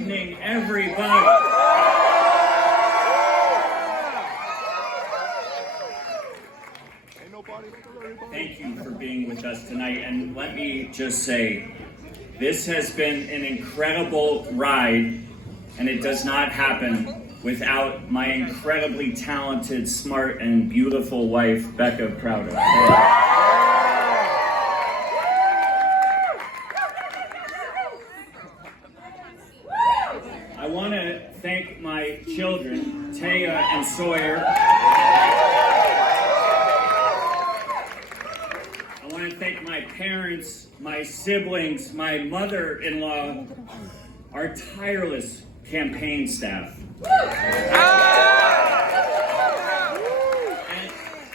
evening, everybody. Thank you for being with us tonight. And let me just say, this has been an incredible ride, and it does not happen without my incredibly talented, smart, and beautiful wife, Becca Crowder. I want to thank my children, Taya and Sawyer. I want to thank my parents, my siblings, my mother-in-law, our tireless campaign staff.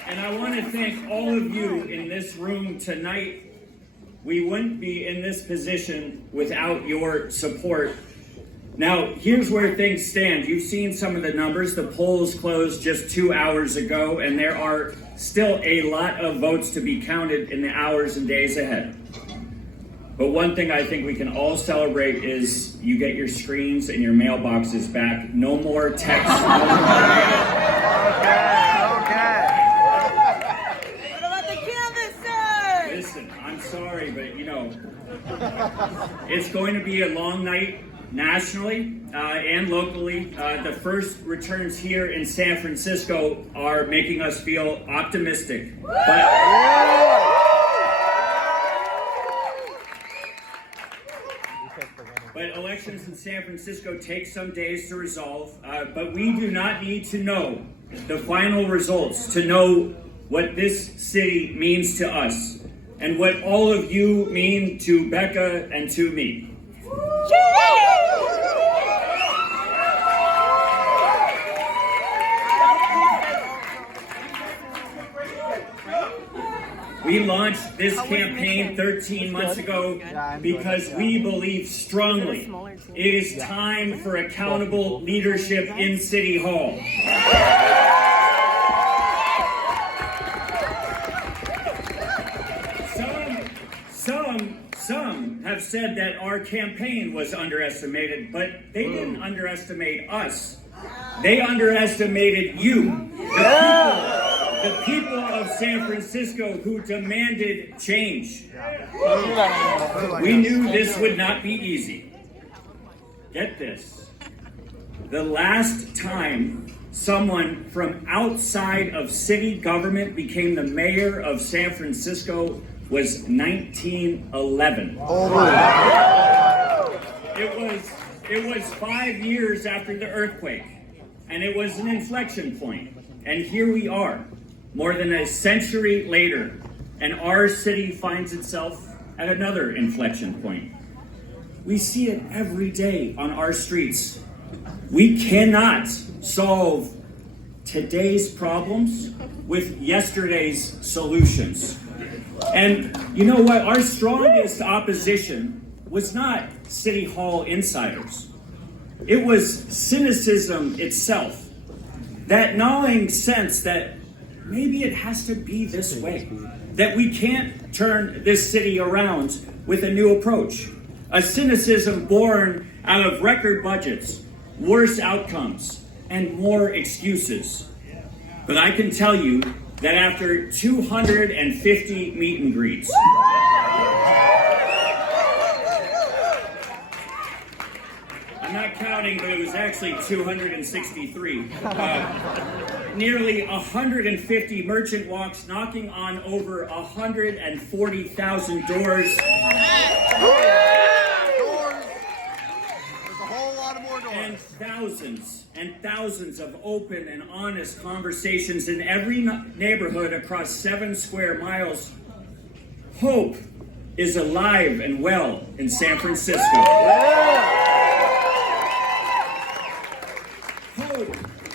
And I want to thank all of you in this room tonight. We wouldn't be in this position without your support. Now, here's where things stand. You've seen some of the numbers. The polls closed just 2 hours ago, and there are still a lot of votes to be counted in the hours and days ahead. But one thing I think we can all celebrate is you get your screens and your mailboxes back. No more text. Okay. What about the canvassers? Listen, I'm sorry, but it's going to be a long night. Nationally and locally, the first returns here in San Francisco are making us feel optimistic. But elections in San Francisco take some days to resolve, but we do not need to know the final results to know what this city means to us and what all of you mean to Becca and to me. We launched this campaign 13 months ago because we believe strongly it is time for accountable leadership in City Hall. Some have said that our campaign was underestimated, but they didn't underestimate us. They underestimated you, the people of San Francisco who demanded change. We knew this would not be easy. Get this. The last time someone from outside of city government became the mayor of San Francisco was 1911. It was 5 years after the earthquake, and it was an inflection point. And here we are, more than a century later, and our city finds itself at another inflection point. We see it every day on our streets. We cannot solve today's problems with yesterday's solutions. And you know what? Our strongest opposition was not City Hall insiders. It was cynicism itself. That gnawing sense that maybe it has to be this way. That we can't turn this city around with a new approach. A cynicism born out of record budgets, worse outcomes, and more excuses. But I can tell you that after 250 meet and greets, I'm not counting, but it was actually 263. Nearly 150 merchant walks, knocking on over 140,000 doors. And thousands of open and honest conversations in every neighborhood across 7 square miles. Hope is alive and well in San Francisco.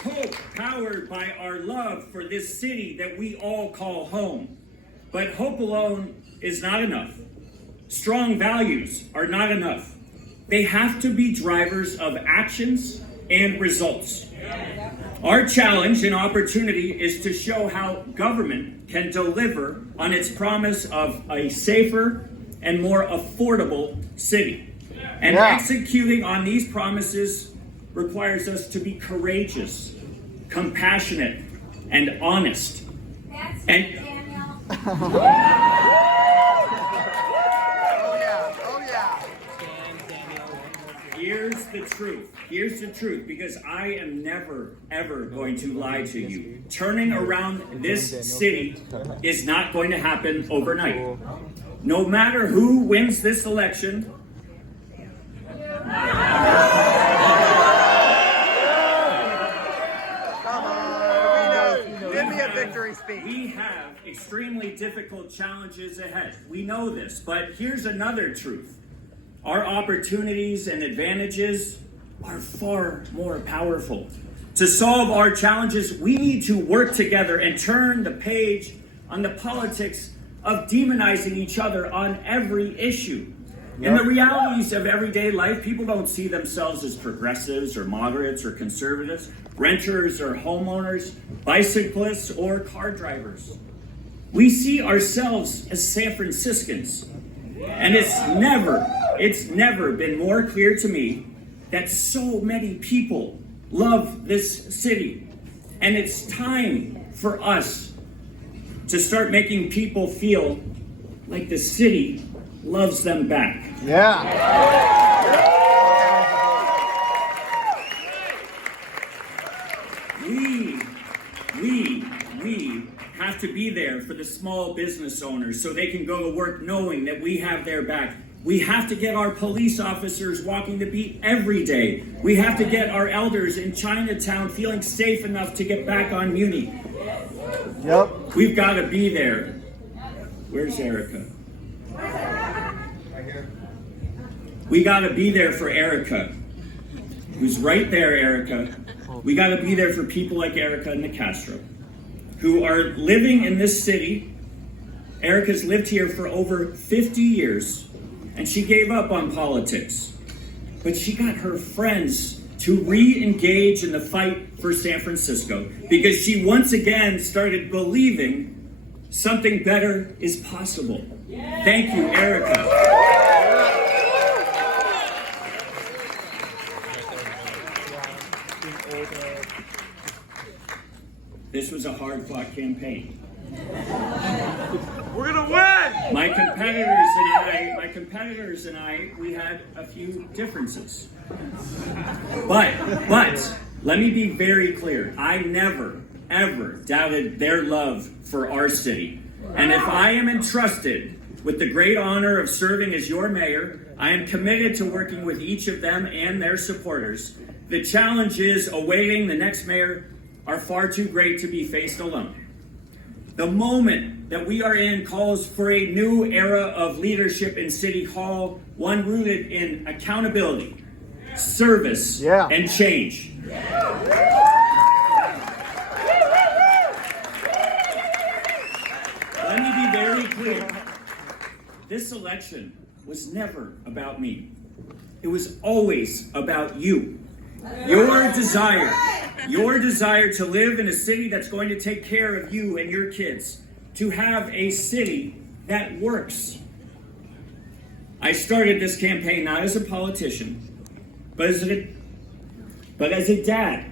Hope powered by our love for this city that we all call home. But hope alone is not enough. Strong values are not enough. They have to be drivers of actions and results. Our challenge and opportunity is to show how government can deliver on its promise of a safer and more affordable city. And executing on these promises requires us to be courageous, compassionate, and honest. That's And it, Daniel. here's the truth. Here's the truth, because I am never, ever going to lie to you. Turning around this city is not going to happen overnight. No matter who wins this election, Give me a victory speech. we have extremely difficult challenges ahead. We know this, but here's another truth. Our opportunities and advantages are far more powerful. To solve our challenges, we need to work together and turn the page on the politics of demonizing each other on every issue. In the realities of everyday life, people don't see themselves as progressives or moderates or conservatives, renters or homeowners, bicyclists or car drivers. We see ourselves as San Franciscans. And it's never been more clear to me that so many people love this city. And it's time for us to start making people feel like the city loves them back. We have to be there for the small business owners so they can go to work knowing that we have their back. We have to get our police officers walking the beat every day. We have to get our elders in Chinatown feeling safe enough to get back on Muni. We've got to be there. Where's Erica? We got to be there for Erica, who's right there, Erica. We got to be there for people like Erica and Castro, who are living in this city. Erica's lived here for over 50 years, and she gave up on politics. But she got her friends to re-engage in the fight for San Francisco because she once again started believing something better is possible. Thank you, Erica. This was a hard-fought campaign. We're gonna win! My competitors and I, we had a few differences. But let me be very clear. I never, ever doubted their love for our city. And if I am entrusted with the great honor of serving as your mayor, I am committed to working with each of them and their supporters. The challenges awaiting the next mayor are far too great to be faced alone. The moment that we are in calls for a new era of leadership in City Hall, one rooted in accountability, service, and change. Let me be very clear. This election was never about me. It was always about you. Your desire to live in a city that's going to take care of you and your kids, to have a city that works. I started this campaign not as a politician, but as a dad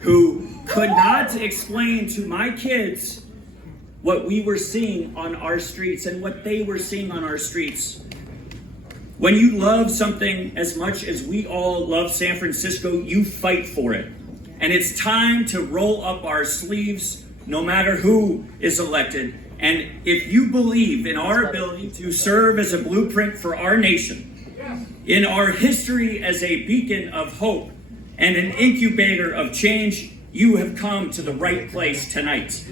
who could not explain to my kids what we were seeing on our streets and what they were seeing on our streets. When you love something as much as we all love San Francisco, you fight for it. And it's time to roll up our sleeves no matter who is elected. And if you believe in our ability to serve as a blueprint for our nation, in our history as a beacon of hope and an incubator of change, you have come to the right place tonight.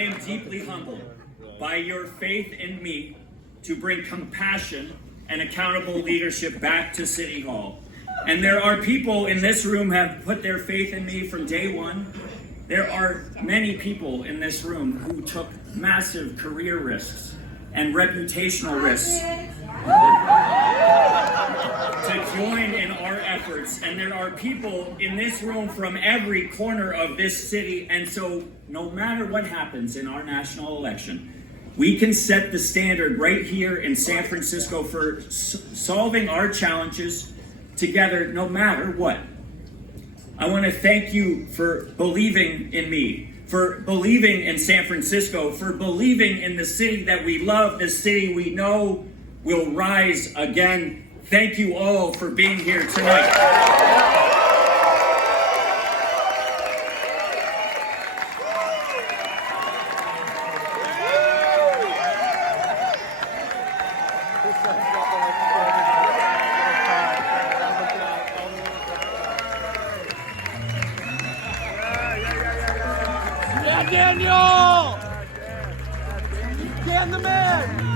I am deeply humbled by your faith in me to bring compassion and accountable leadership back to City Hall. And there are people in this room have put their faith in me from day one. There are many people in this room who took massive career risks and reputational risks to join in our efforts. And there are people in this room from every corner of this city. And so no matter what happens in our national election, we can set the standard right here in San Francisco for solving our challenges together, no matter what. I want to thank you for believing in me, for believing in San Francisco, for believing in the city that we love, the city we know will rise again. Thank you all for being here tonight. Yeah, Daniel! You can the man!